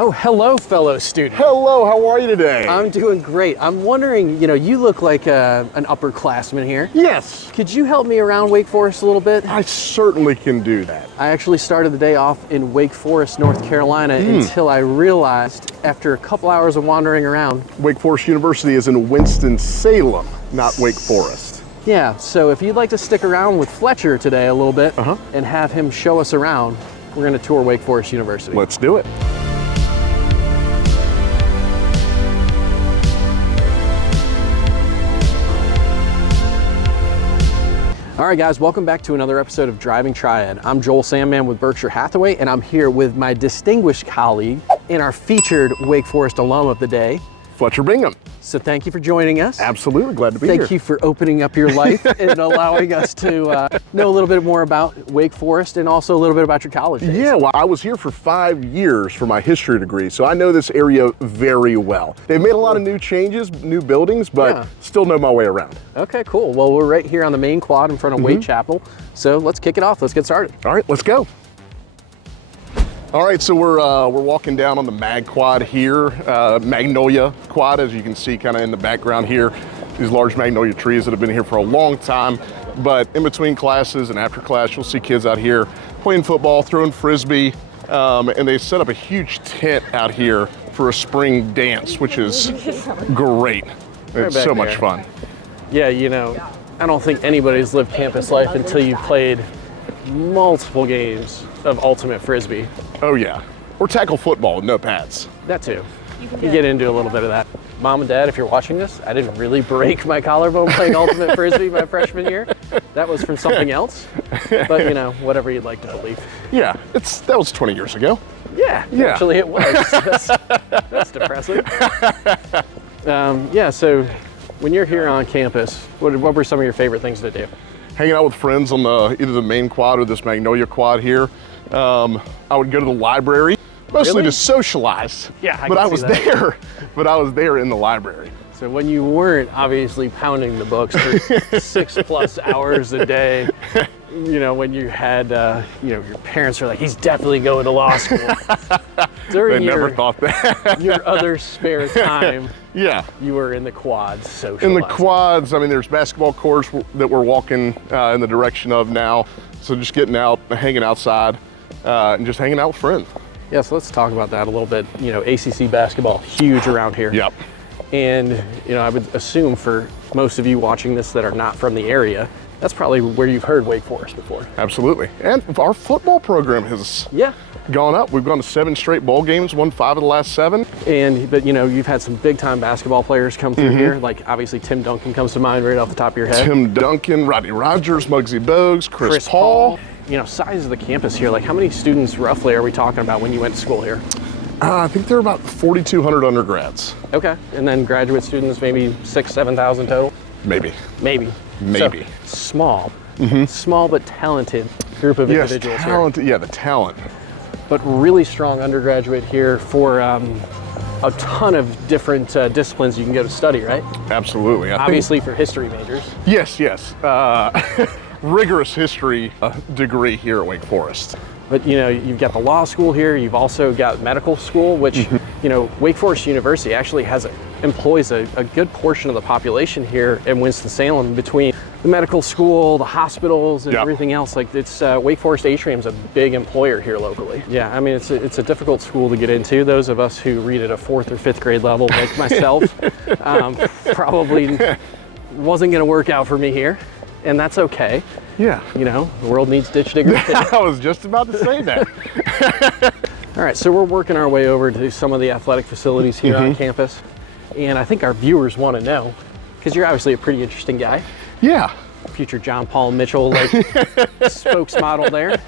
Oh, hello, fellow student. Hello, how are you today? I'm doing great. I'm wondering, you look like an upperclassman here. Yes. Could you help me around Wake Forest a little bit? I certainly can do that. I actually started the day off in Wake Forest, North Carolina, until I realized after a couple hours of wandering around. Wake Forest University is in Winston-Salem, not Wake Forest. Yeah, so if you'd like to stick around with Fletcher today a little bit and have him show us around, we're going to tour Wake Forest University. Let's do it. All right, guys, welcome back to another episode of Driving Triad. I'm Joel Sandman with Berkshire Hathaway, and I'm here with my distinguished colleague and our featured Wake Forest alum of the day, Fletcher Bingham. So thank you for joining us. Absolutely, glad to be here. Thank you for opening up your life and allowing us to know a little bit more about Wake Forest and also a little bit about your college days. Yeah, well, I was here for 5 years for my history degree, so I know this area very well. They've made a lot of new changes, new buildings, but still know my way around. Okay, cool. Well, we're right here on the main quad in front of Wade Chapel, so let's kick it off. Let's get started. All right, let's go. All right, so we're walking down on the Mag Quad here, Magnolia Quad, as you can see kind of in the background here. These large magnolia trees that have been here for a long time, but in between classes and after class, you'll see kids out here playing football, throwing Frisbee, and they set up a huge tent out here for a spring dance, which is great. It's so much fun. Yeah, I don't think anybody's lived campus life until you've played multiple games of ultimate Frisbee. Oh yeah, or tackle football with no pads. That too. You get into a little bit of that. Mom and Dad, if you're watching this, I didn't really break my collarbone playing ultimate Frisbee my freshman year. That was from something else, but whatever you'd like to believe. Yeah, that was 20 years ago. Yeah. Actually it was. That's depressing. Yeah, so when you're here on campus, what were some of your favorite things to do? Hanging out with friends on either the main quad or this Magnolia Quad here. I would go to the library, mostly to socialize. Yeah, I was there in the library. So when you weren't obviously pounding the books for 6+ hours a day, when you had, your parents were like, he's definitely going to law school. During never thought that. Your other spare time, yeah, you were in the quads socializing. In the quads, I mean, there's basketball courts that we're walking in the direction of now. So just getting out, hanging outside, and just hanging out with friends. Yeah, so let's talk about that a little bit. ACC basketball, huge around here. Yep. And, I would assume for most of you watching this that are not from the area, that's probably where you've heard Wake Forest before. Absolutely. And our football program has gone up. We've gone to 7 straight bowl games, won 5 of the last 7. But you've had some big time basketball players come through here. Like obviously Tim Duncan comes to mind right off the top of your head. Tim Duncan, Rodney Rogers, Muggsy Bogues, Chris Paul. Size of the campus here, like how many students roughly are we talking about when you went to school here? I think there are about 4,200 undergrads. Okay, and then graduate students, maybe 6,000, 7,000 total? Maybe. So, small, small but talented group of individuals talented, here. Yeah, the talent. But really strong undergraduate here for a ton of different disciplines you can go to study, right? Absolutely. Obviously for history majors. Yes. Rigorous history degree here at Wake Forest. But you've got the law school here. You've also got medical school, which Wake Forest University actually employs a good portion of the population here in Winston-Salem between the medical school, the hospitals, and everything else. Like it's Wake Forest Atrium's a big employer here locally. Yeah, I mean it's a difficult school to get into. Those of us who read at a 4th or 5th grade level, like myself, probably wasn't going to work out for me here. And that's okay. Yeah. The world needs ditch diggers. I was just about to say that. All right, so we're working our way over to some of the athletic facilities here on campus. And I think our viewers want to know, because you're obviously a pretty interesting guy. Yeah. Future John Paul Mitchell, spokesmodel there.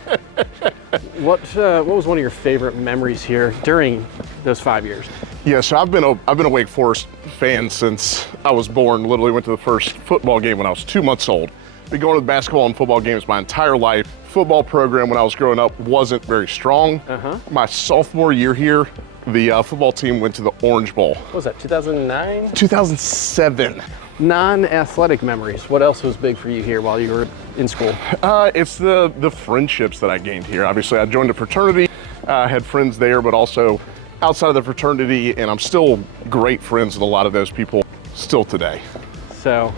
What was one of your favorite memories here during those 5 years? Yeah, so I've been a Wake Forest fan since I was born. Literally went to the first football game when I was 2 months old. Been going to basketball and football games my entire life. Football program when I was growing up wasn't very strong. My sophomore year here, the football team went to the Orange Bowl. What was that, 2009? 2007. Non-athletic memories. What else was big for you here while you were in school? It's the friendships that I gained here. Obviously, I joined a fraternity, had friends there, but also outside of the fraternity, and I'm still great friends with a lot of those people still today. So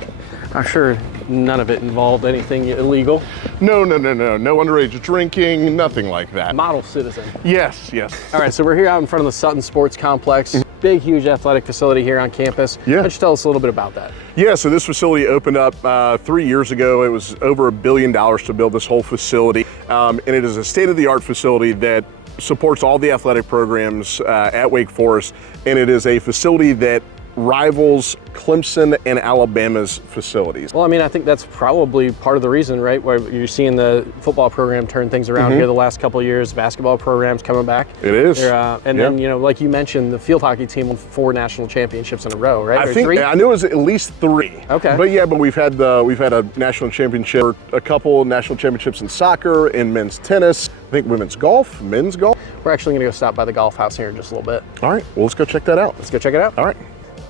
I'm sure none of it involved anything illegal. No underage drinking, nothing like that. Model citizen. Yes. All right, so we're here out in front of the Sutton Sports Complex. Big, huge athletic facility here on campus. Yeah. Why don't you tell us a little bit about that? Yeah, so this facility opened up 3 years ago. It was over $1 billion to build this whole facility. And it is a state-of-the-art facility that supports all the athletic programs at Wake Forest. And it is a facility that rivals Clemson and Alabama's facilities. Well, I mean, I think that's probably part of the reason, right? Where you're seeing the football program turn things around here the last couple of years. Basketball programs coming back. It is. And then, you know, like you mentioned, the field hockey team won 4 national championships in a row, right? I think 3? I knew it was at least 3. Okay. But yeah, but we've had a national championship, a couple national championships in soccer, in men's tennis, I think women's golf, men's golf. We're actually going to go stop by the golf house here in just a little bit. All right, well, let's go check that out. Let's go check it out. All right.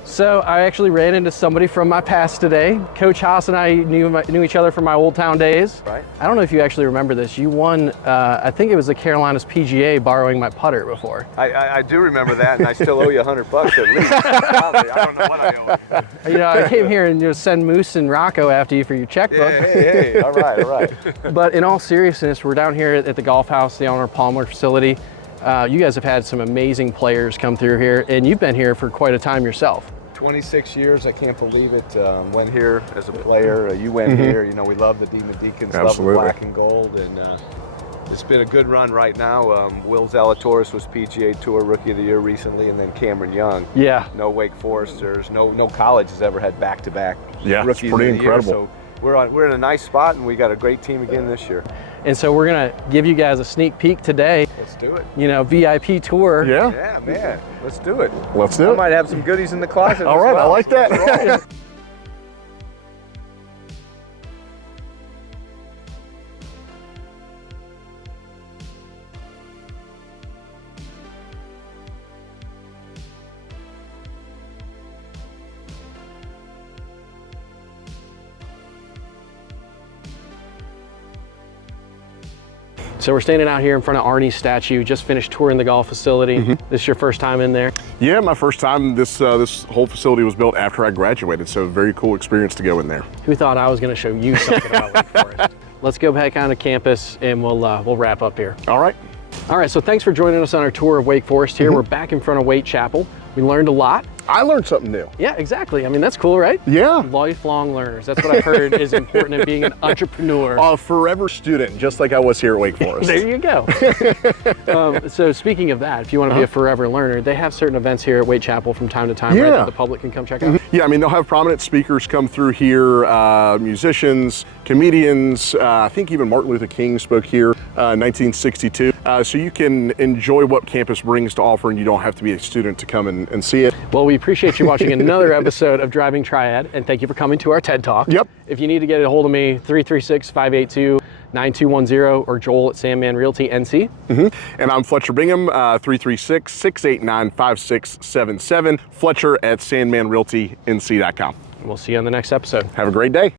So I actually ran into somebody from my past today. Coach Haas and I knew each other from my Old Town days. Right. I don't know if you actually remember this. You won, I think it was the Carolinas PGA borrowing my putter before. I do remember that, and I still owe you $100 at least. Probably. I don't know what I owe you. You know, I came here and send Moose and Rocco after you for your checkbook. Hey, all right. But in all seriousness, we're down here at the golf house, the Arnold Palmer facility. You guys have had some amazing players come through here, and you've been here for quite a time yourself. 26 years, I can't believe it. Went here as a player. You went here. You know, we love the Demon Deacons, love the black and gold, and it's been a good run right now. Will Zalatoris was PGA Tour Rookie of the Year recently, and then Cameron Young. Yeah. No Wake Foresters, no college has ever had back-to-back Yeah, it's Rookies pretty of the Year. incredible. So we're in a nice spot, and we got a great team again this year. And so we're gonna give you guys a sneak peek today. Let's do it. You know, VIP tour. Yeah, Yeah, man. Let's do it. let's do I it. might have some goodies in the closet. All as right, well. I like that. So we're standing out here in front of Arnie's statue, just finished touring the golf facility. This is your first time in there? Yeah, my first time. This whole facility was built after I graduated, so a very cool experience to go in there. Who thought I was gonna show you something about Wake Forest? Let's go back onto campus and we'll wrap up here. All right. All right, so thanks for joining us on our tour of Wake Forest here. We're back in front of Waite Chapel. We learned a lot. I learned something new. Yeah, exactly. I mean, that's cool, right? Yeah. Lifelong learners. That's what I've heard is important in being an entrepreneur. A forever student, just like I was here at Wake Forest. There you go. So speaking of that, if you want to be a forever learner, they have certain events here at Waite Chapel from time to time, right, that the public can come check out? Yeah, I mean, they'll have prominent speakers come through here, musicians, comedians. I think even Martin Luther King spoke here in 1962. So you can enjoy what campus brings to offer, and you don't have to be a student to come and see it. Well, we appreciate you watching another episode of Driving Triad, and thank you for coming to our TED Talk. Yep. If you need to get a hold of me, 336-582-9210 or Joel at Sandman Realty NC. And I'm Fletcher Bingham, 336-689-5677, Fletcher at sandmanrealtync.com. We'll see you on the next episode. Have a great day.